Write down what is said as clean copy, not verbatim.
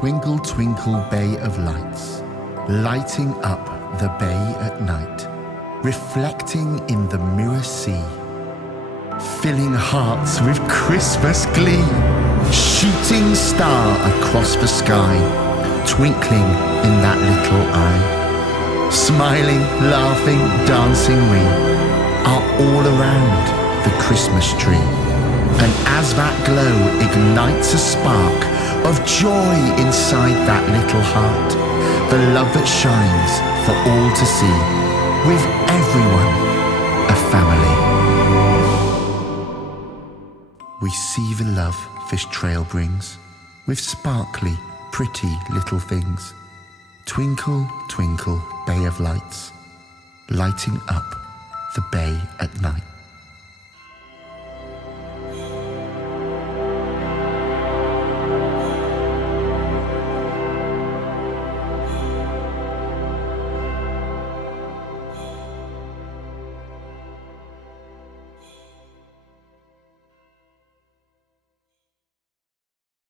Twinkle, twinkle, bay of lights, lighting up the bay at night, reflecting in the mirror sea, filling hearts with Christmas glee. Shooting star across the sky, twinkling in that little eye. Smiling, laughing, dancing we are all around the Christmas tree. And as that glow ignites a spark of joy inside that little heart, the love that shines for all to see, with everyone a family. We see the love this trail brings, with sparkly, pretty little things. Twinkle, twinkle, bay of lights, lighting up the bay at night.